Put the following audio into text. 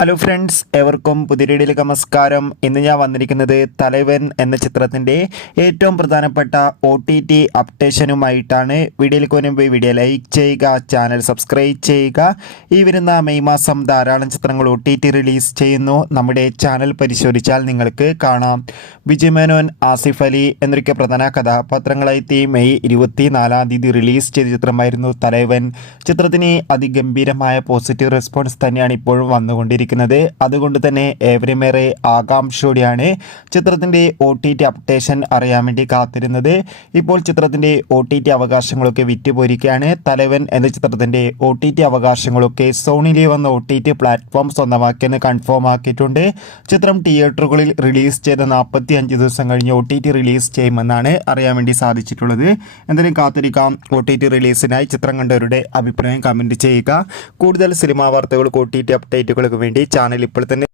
Hello friends, എവർക്കും പുതിയ വീഡിയോയിലേക്ക് നമസ്കാരം. ഇന്ന് ഞാൻ വന്നിരിക്കുന്നത് തലവൻ എന്ന ചിത്രത്തിൻ്റെ ഏറ്റവും പ്രധാനപ്പെട്ട OTT അപ്ഡേഷനുമായിട്ടാണ്. വീഡിയോയിലേക്ക് വരുമ്പോൾ വീഡിയോ ലൈക്ക് ചെയ്യുക, ചാനൽ സബ്സ്ക്രൈബ് ചെയ്യുക. ഈ വരുന്ന മെയ് മാസം ധാരാളം ചിത്രങ്ങൾ OTT റിലീസ് ചെയ്യുന്നു. നമ്മുടെ ചാനൽ പരിശോധിച്ചാൽ നിങ്ങൾക്ക് കാണാം. വിജയ് മേനോൻ, ആസിഫ് അലി എന്നൊക്കെ പ്രധാന കഥാപാത്രങ്ങളായി മെയ് 24-ാം തീയതി റിലീസ് ചെയ്ത ചിത്രമായിരുന്നു തലവൻ. ചിത്രത്തിന് അതിഗംഭീരമായ പോസിറ്റീവ് റെസ്പോൺസ് തന്നെയാണ് ഇപ്പോഴും വന്നുകൊണ്ടിരിക്കുന്നത്. അതുകൊണ്ട് തന്നെ ഏവരുമേറെ ആകാംക്ഷയോടെയാണ് ചിത്രത്തിൻ്റെ OTT അപ്ഡേഷൻ അറിയാൻ വേണ്ടി കാത്തിരുന്നത്. ഇപ്പോൾ ചിത്രത്തിൻ്റെ OTT അവകാശങ്ങളൊക്കെ വിറ്റുപോയിരിക്കുകയാണ്. തലവൻ എന്ന ചിത്രത്തിൻ്റെ OTT അവകാശങ്ങളൊക്കെ സോണിയിലെ വന്ന OTT പ്ലാറ്റ്ഫോം സ്വന്തമാക്കിയെന്ന് കൺഫേം ആക്കിയിട്ടുണ്ട്. ചിത്രം തിയേറ്ററുകളിൽ റിലീസ് ചെയ്ത 45 ദിവസം കഴിഞ്ഞ് OTT റിലീസ് ചെയ്യുമെന്നാണ് അറിയാൻ വേണ്ടി സാധിച്ചിട്ടുള്ളത്. എന്തായാലും കാത്തിരിക്കാം. OTT റിലീസിനായി ചിത്രം കണ്ടവരുടെ അഭിപ്രായം കമൻറ്റ് ചെയ്യുക. കൂടുതൽ സിനിമാ വാർത്തകൾക്ക് OTT അപ്ഡേറ്റുകൾക്ക് വേണ്ടി ചാനൽ ഇപ്പോൾ തന്നെ